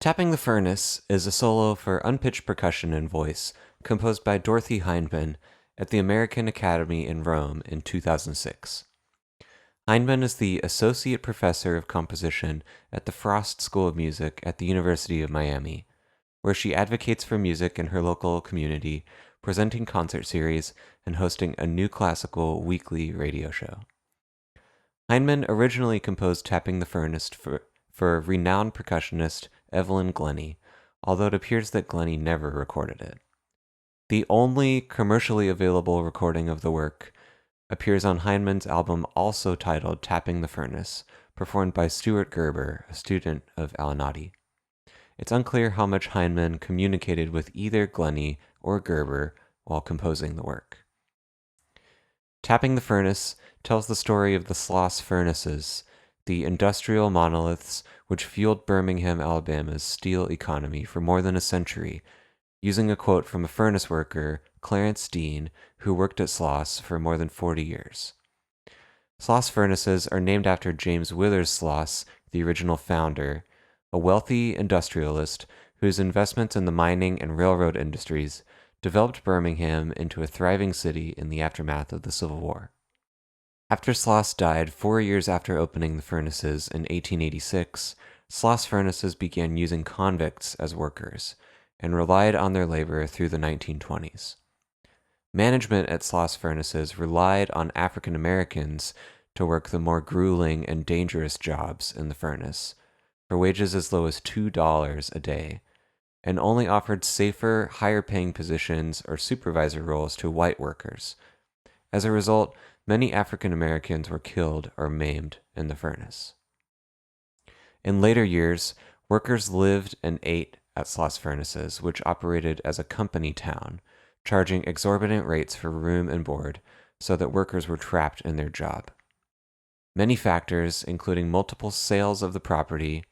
Tapping the Furnace is a solo for unpitched percussion and voice composed by Dorothy Hindman at the American Academy in Rome in 2006. Hindman is the Associate Professor of Composition at the Frost School of Music at the University of Miami, where she advocates for music in her local community, presenting concert series and hosting a new classical weekly radio show. Hindman originally composed Tapping the Furnace for renowned percussionist Evelyn Glennie, although it appears that Glennie never recorded it. The only commercially available recording of the work appears on Hindman's album also titled Tapping the Furnace, performed by Stuart Gerber, a student of Alinati. It's unclear how much Hindman communicated with either Glennie or Gerber while composing the work. Tapping the Furnace tells the story of the Sloss furnaces, the industrial monoliths which fueled Birmingham, Alabama's steel economy for more than a century, using a quote from a furnace worker, Clarence Dean, who worked at Sloss for more than 40 years. Sloss furnaces are named after James Withers Sloss, the original founder, a wealthy industrialist whose investments in the mining and railroad industries developed Birmingham into a thriving city in the aftermath of the Civil War. After Sloss died 4 years after opening the furnaces in 1886, Sloss furnaces began using convicts as workers and relied on their labor through the 1920s. Management at Sloss furnaces relied on African Americans to work the more grueling and dangerous jobs in the furnace, for wages as low as $2 a day, and only offered safer, higher-paying positions or supervisor roles to white workers. As a result, many African Americans were killed or maimed in the furnace. In later years, workers lived and ate at Sloss furnaces, which operated as a company town, charging exorbitant rates for room and board so that workers were trapped in their job. Many factors, including multiple sales of the property,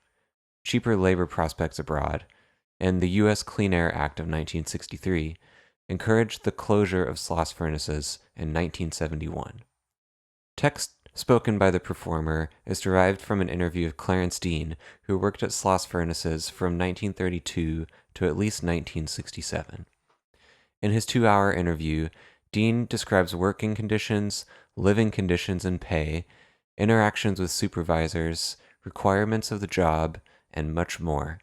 cheaper labor prospects abroad, and the U.S. Clean Air Act of 1963, encouraged the closure of Sloss furnaces in 1971. Text spoken by the performer is derived from an interview of Clarence Dean, who worked at Sloss furnaces from 1932 to at least 1967. In his 2-hour interview, Dean describes working conditions, living conditions and pay, interactions with supervisors, requirements of the job, and much more.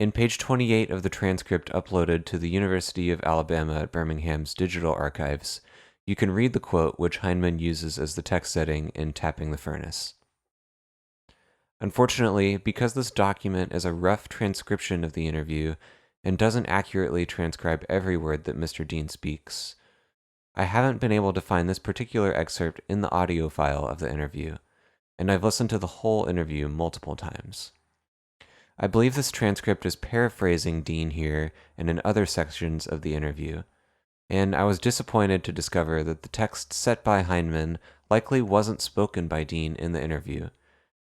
In page 28 of the transcript uploaded to the University of Alabama at Birmingham's digital archives, you can read the quote which Hindman uses as the text setting in Tapping the Furnace. Unfortunately, because this document is a rough transcription of the interview and doesn't accurately transcribe every word that Mr. Dean speaks, I haven't been able to find this particular excerpt in the audio file of the interview, and I've listened to the whole interview multiple times. I believe this transcript is paraphrasing Dean here and in other sections of the interview, and I was disappointed to discover that the text set by Hindman likely wasn't spoken by Dean in the interview,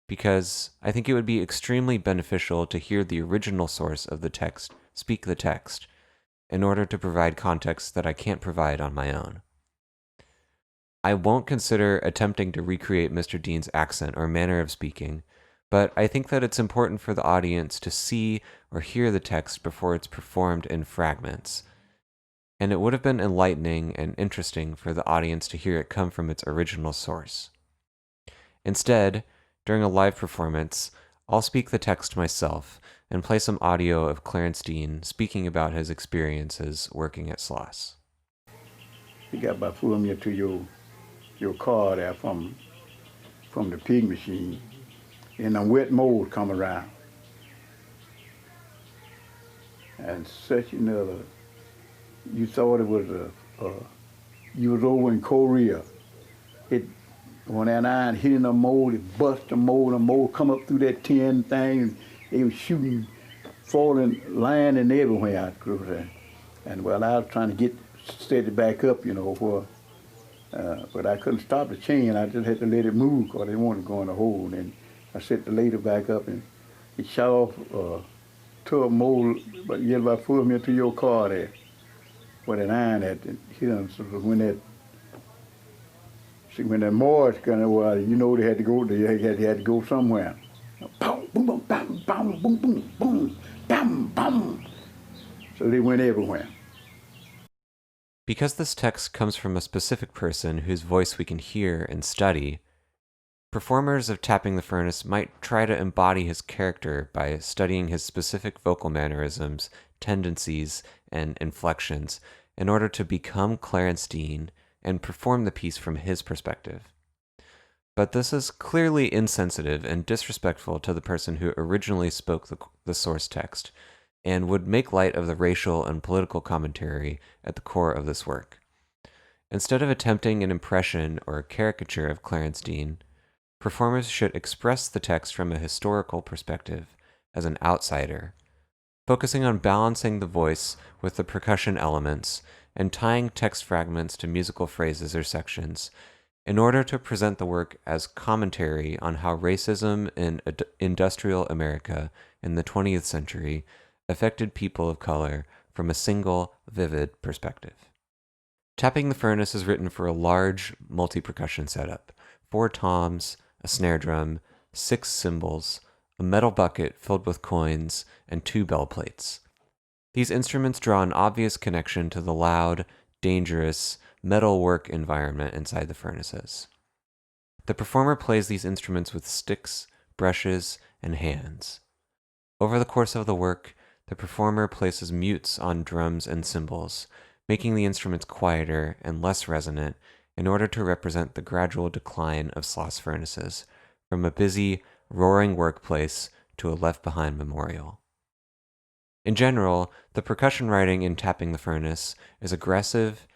because I think it would be extremely beneficial to hear the original source of the text speak the text, in order to provide context that I can't provide on my own. I won't consider attempting to recreate Mr. Dean's accent or manner of speaking, but I think that it's important for the audience to see or hear the text before it's performed in fragments, and it would have been enlightening and interesting for the audience to hear it come from its original source. Instead, during a live performance, I'll speak the text myself and play some audio of Clarence Dean speaking about his experiences working at Sloss. You got about 4 minutes to your car there from the pig machine, and a wet mold come around. And such another, you thought it was you was over in Korea. When that iron hit the mold, it bust the mold come up through that tin thing, and they was shooting, falling, landing everywhere out through there. And well, I was trying to set it back up, but I couldn't stop the chain. I just had to let it move because they wanted to go in the hole. And I set the ladle back up, and it shot off tub mold, but you get about 4 minutes to your car there, where that iron had hit them. So when that moist kind of was, they had to go somewhere. Pow, boom, boom, bam, bam, boom, boom, boom, bam, bam. So they went everywhere. Because this text comes from a specific person whose voice we can hear and study, performers of Tapping the Furnace might try to embody his character by studying his specific vocal mannerisms, tendencies, and inflections in order to become Clarence Dean and perform the piece from his perspective. But this is clearly insensitive and disrespectful to the person who originally spoke the source text, and would make light of the racial and political commentary at the core of this work. Instead of attempting an impression or a caricature of Clarence Dean, performers should express the text from a historical perspective as an outsider, focusing on balancing the voice with the percussion elements and tying text fragments to musical phrases or sections in order to present the work as commentary on how racism in industrial America in the 20th century affected people of color from a single, vivid perspective. Tapping the Furnace is written for a large multi-percussion setup: 4 toms, a snare drum, 6 cymbals, a metal bucket filled with coins, and 2 bell plates. These instruments draw an obvious connection to the loud, dangerous, metal work environment inside the furnaces. The performer plays these instruments with sticks, brushes, and hands. Over the course of the work, the performer places mutes on drums and cymbals, making the instruments quieter and less resonant in order to represent the gradual decline of Sloss furnaces from a busy, roaring workplace to a left-behind memorial. In general, the percussion writing in Tapping the Furnace is aggressive,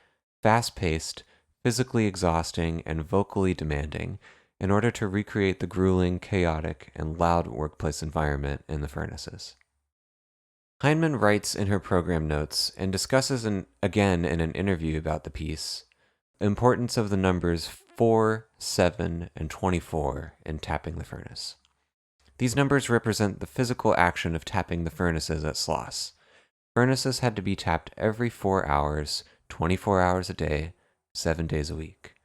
fast-paced, physically exhausting, and vocally demanding in order to recreate the grueling, chaotic, and loud workplace environment in the furnaces. Hindman writes in her program notes and discusses again in an interview about the piece importance of the numbers 4, 7, and 24 in Tapping the Furnace. These numbers represent the physical action of tapping the furnaces at Sloss. Furnaces had to be tapped every 4 hours, 24 hours a day, 7 days a week.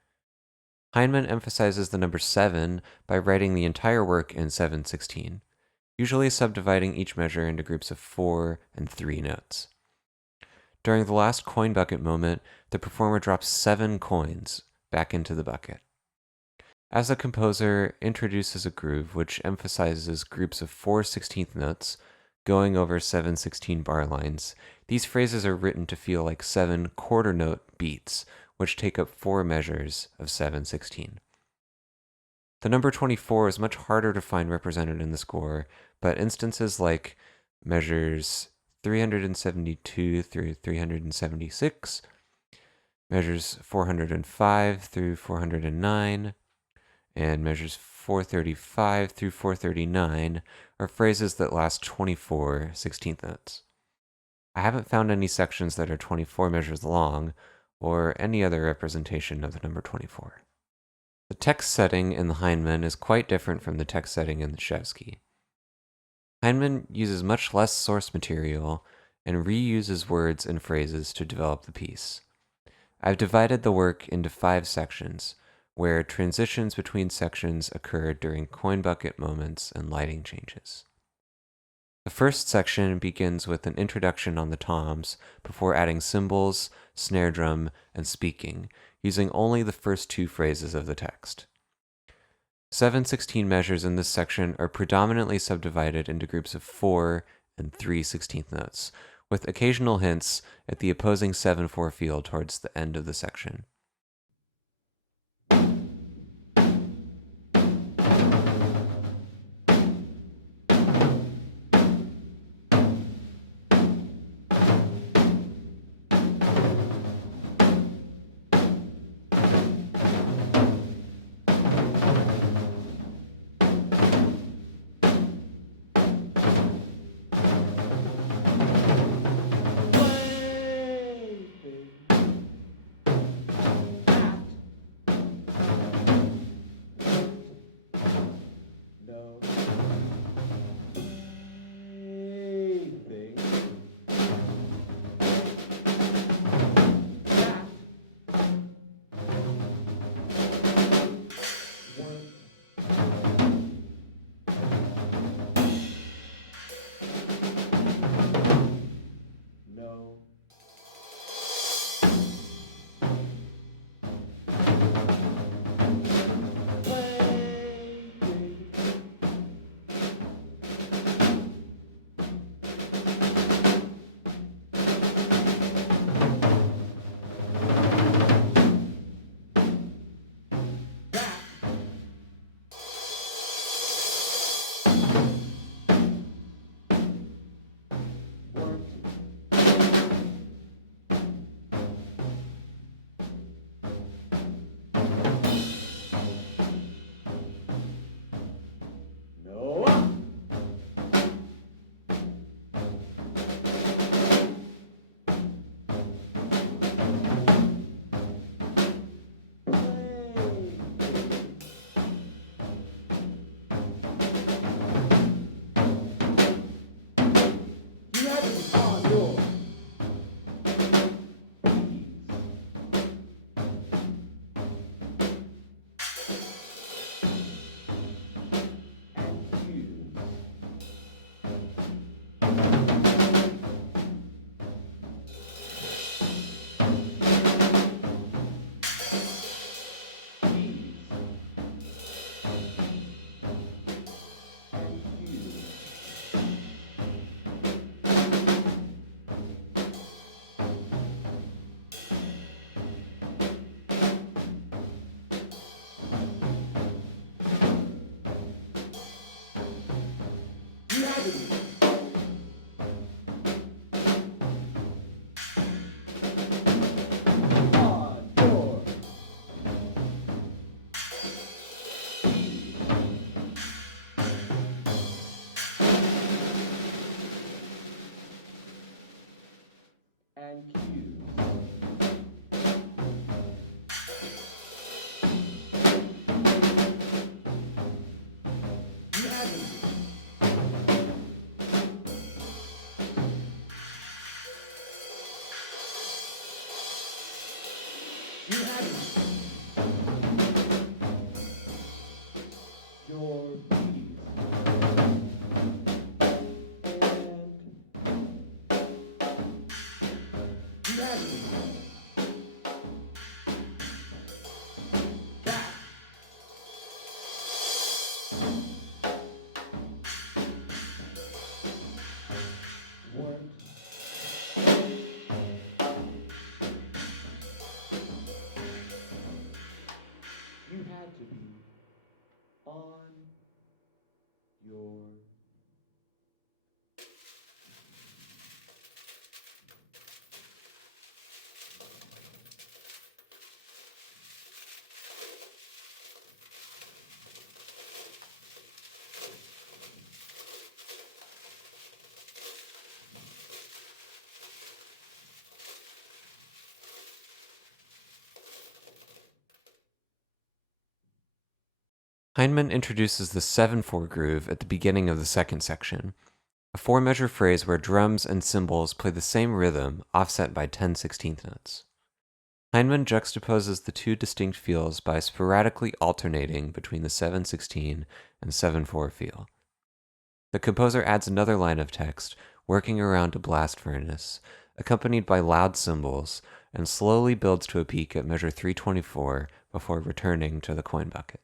Hindman emphasizes the number 7 by writing the entire work in 7/16, usually subdividing each measure into groups of 4 and 3 notes. During the last coin bucket moment, the performer drops 7 coins back into the bucket. As the composer introduces a groove which emphasizes groups of 4/16 notes going over 7/16 bar lines, these phrases are written to feel like 7 quarter note beats, which take up 4 measures of 7/16. The number 24 is much harder to find represented in the score, but instances like measures 372 through 376, measures 405 through 409, and measures 435 through 439 are phrases that last 24 16th notes. I haven't found any sections that are 24 measures long, or any other representation of the number 24. The text setting in the Hindman is quite different from the text setting in the Shevsky. Hindman uses much less source material and reuses words and phrases to develop the piece. I've divided the work into 5 sections, where transitions between sections occur during coin bucket moments and lighting changes. The first section begins with an introduction on the toms before adding cymbals, snare drum, and speaking, using only the first 2 phrases of the text. 7/16 measures in this section are predominantly subdivided into groups of 4 and 3/16 notes, with occasional hints at the opposing 7/4 feel towards the end of the section. Hindman introduces the 7/4 groove at the beginning of the second section, a 4-measure phrase where drums and cymbals play the same rhythm, offset by 10/16 notes. Hindman juxtaposes the two distinct feels by sporadically alternating between the 7/16 and 7/4 feel. The composer adds another line of text, working around a blast furnace, accompanied by loud cymbals, and slowly builds to a peak at measure 324 before returning to the coin bucket.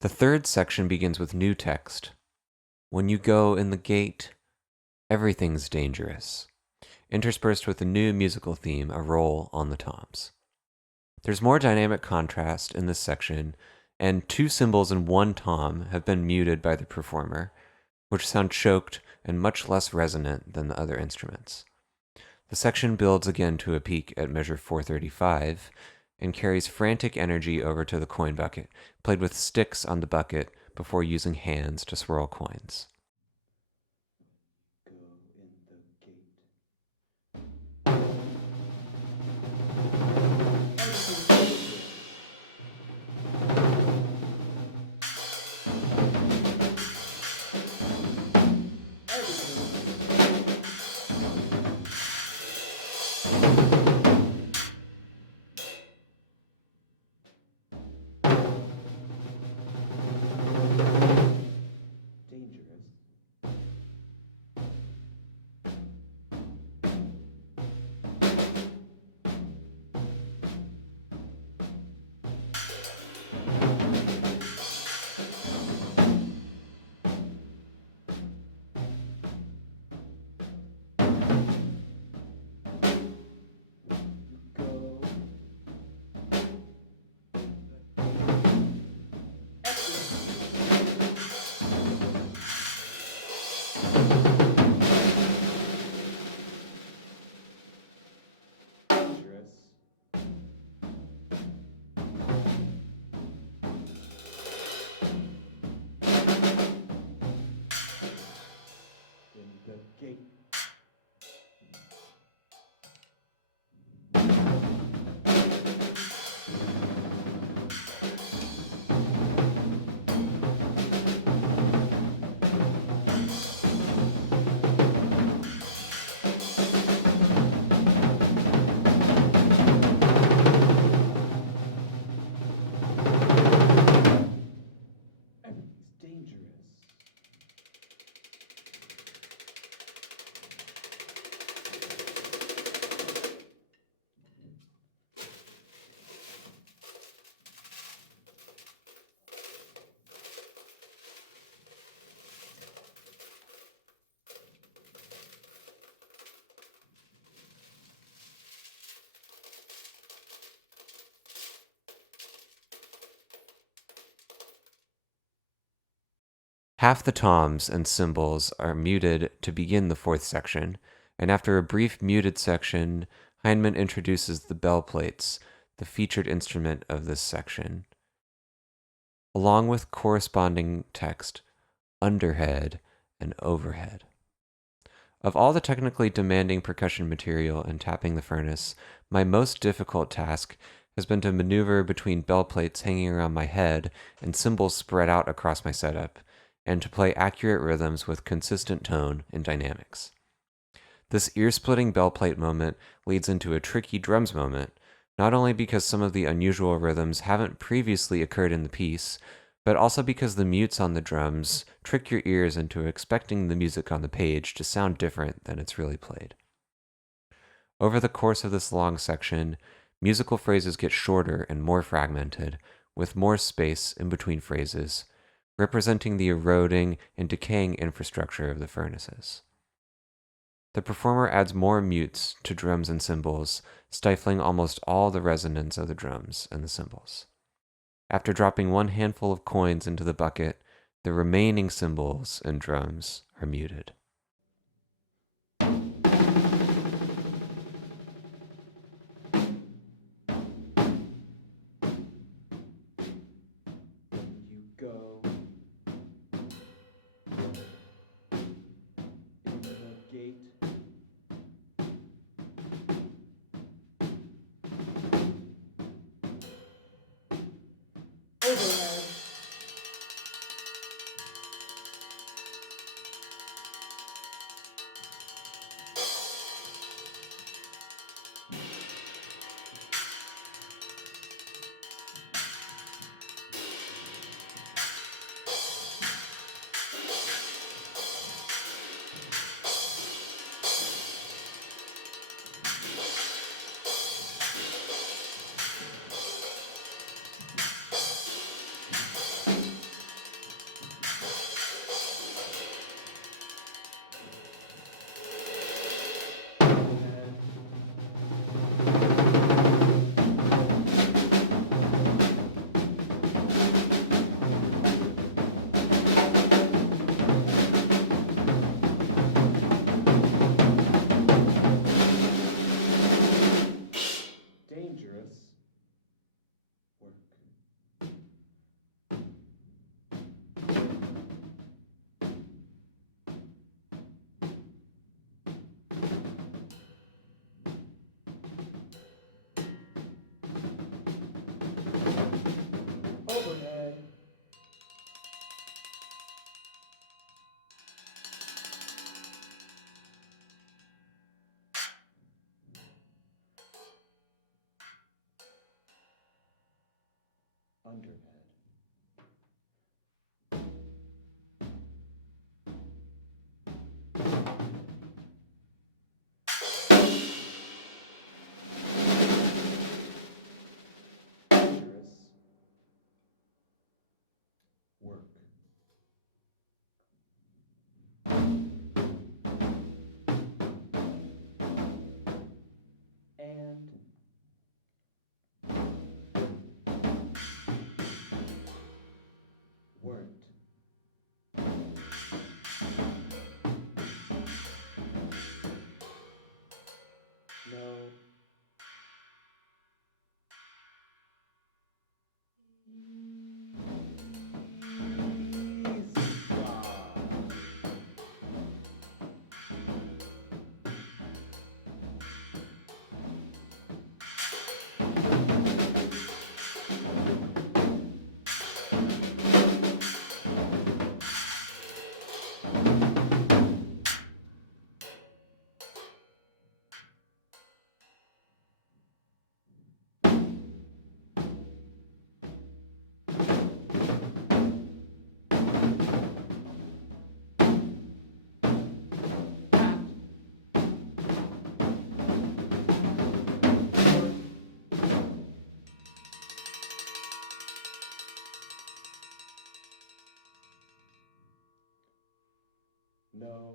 The third section begins with new text. When you go in the gate, everything's dangerous, interspersed with a new musical theme, a roll on the toms. There's more dynamic contrast in this section, and 2 cymbals and 1 tom have been muted by the performer, which sound choked and much less resonant than the other instruments. The section builds again to a peak at measure 435 and carries frantic energy over to the coin bucket, played with sticks on the bucket before using hands to swirl coins. Half the toms and cymbals are muted to begin the fourth section, and after a brief muted section, Hindman introduces the bell plates, the featured instrument of this section, along with corresponding text, underhead and overhead. Of all the technically demanding percussion material in tapping the furnace, my most difficult task has been to maneuver between bell plates hanging around my head and cymbals spread out across my setup, and to play accurate rhythms with consistent tone and dynamics. This ear-splitting bell plate moment leads into a tricky drums moment, not only because some of the unusual rhythms haven't previously occurred in the piece, but also because the mutes on the drums trick your ears into expecting the music on the page to sound different than it's really played. Over the course of this long section, musical phrases get shorter and more fragmented, with more space in between phrases, representing the eroding and decaying infrastructure of the furnaces. The performer adds more mutes to drums and cymbals, stifling almost all the resonance of the drums and the cymbals. After dropping one handful of coins into the bucket, the remaining cymbals and drums are muted. You go in the gate. Overhead. Dangerous work. Overhead. Underhead. Dangerous work. And weren't. No. Easy job. No.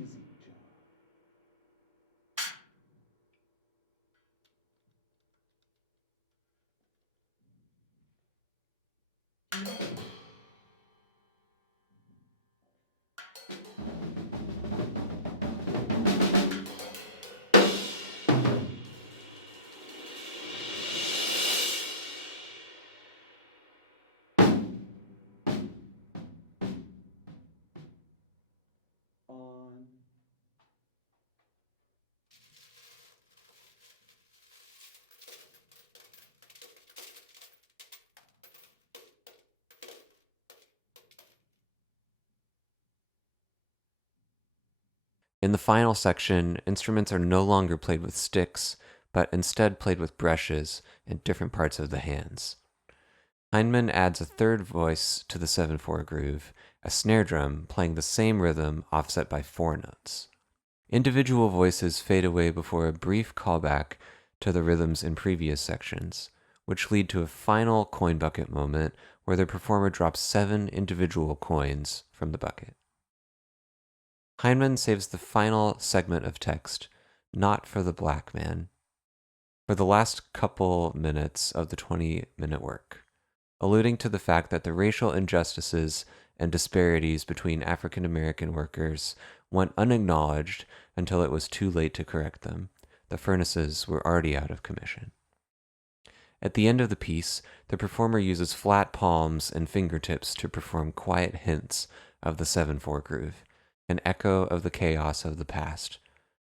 Easy job. On. In the final section, instruments are no longer played with sticks, but instead played with brushes and different parts of the hands. Hindman adds a third voice to the 7/4 groove, a snare drum playing the same rhythm offset by 4 notes. Individual voices fade away before a brief callback to the rhythms in previous sections, which lead to a final coin bucket moment where the performer drops 7 individual coins from the bucket. Hindman saves the final segment of text, not for the black man, for the last couple minutes of the 20-minute work, alluding to the fact that the racial injustices and disparities between African American workers went unacknowledged until it was too late to correct them. The furnaces were already out of commission. At the end of the piece, the performer uses flat palms and fingertips to perform quiet hints of the 7/4 groove, an echo of the chaos of the past,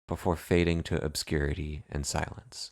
before fading to obscurity and silence.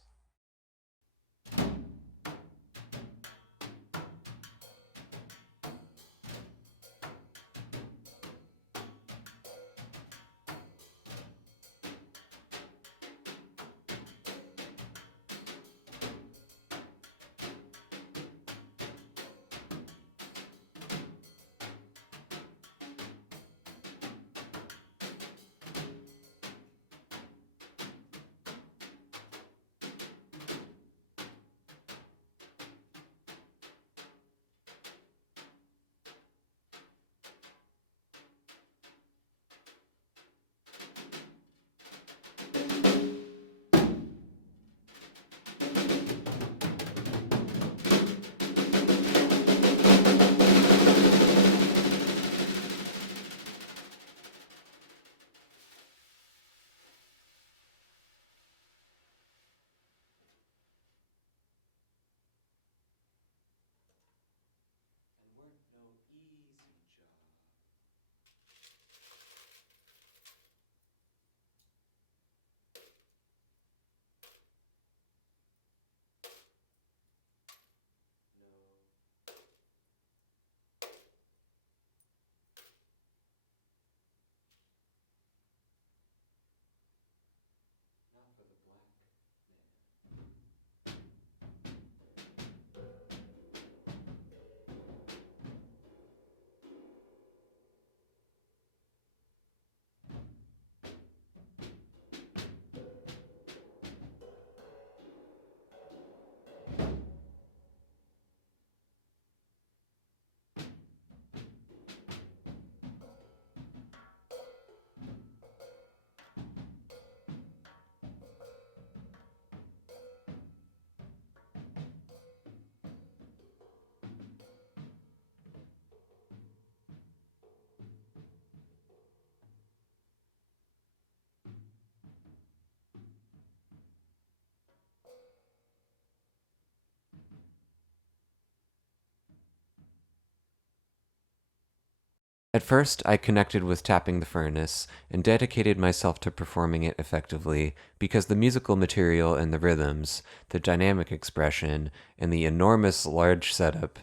At first, I connected with tapping the furnace and dedicated myself to performing it effectively because the musical material and the rhythms, the dynamic expression, and the enormous large setup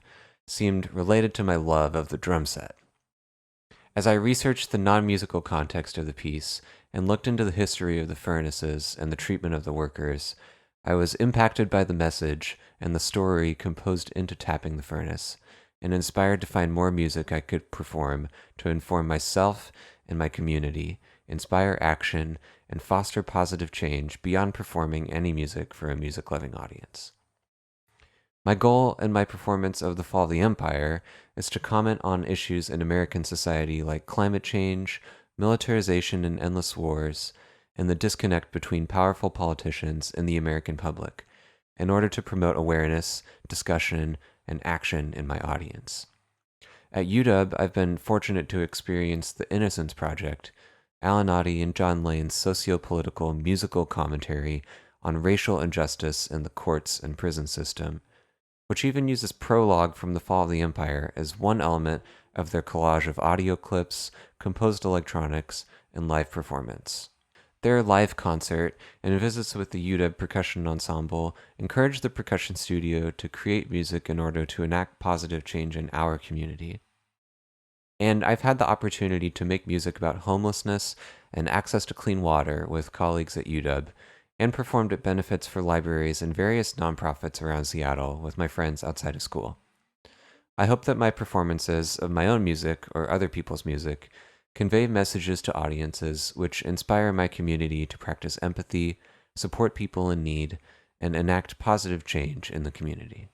seemed related to my love of the drum set. As I researched the non-musical context of the piece and looked into the history of the furnaces and the treatment of the workers, I was impacted by the message and the story composed into tapping the furnace, and inspired to find more music I could perform to inform myself and my community, inspire action, and foster positive change beyond performing any music for a music-loving audience. My goal in my performance of The Fall of the Empire is to comment on issues in American society like climate change, militarization and endless wars, and the disconnect between powerful politicians and the American public, in order to promote awareness, discussion, and action in my audience. At UW, I've been fortunate to experience the Innocence Project, Alanati and John Lane's socio-political musical commentary on racial injustice in the courts and prison system, which even uses prologue from The Fall of the Empire as one element of their collage of audio clips, composed electronics, and live performance. Their live concert and visits with the UW Percussion Ensemble encouraged the percussion studio to create music in order to enact positive change in our community. And I've had the opportunity to make music about homelessness and access to clean water with colleagues at UW, and performed at benefits for libraries and various nonprofits around Seattle with my friends outside of school. I hope that my performances of my own music or other people's music convey messages to audiences which inspire my community to practice empathy, support people in need, and enact positive change in the community.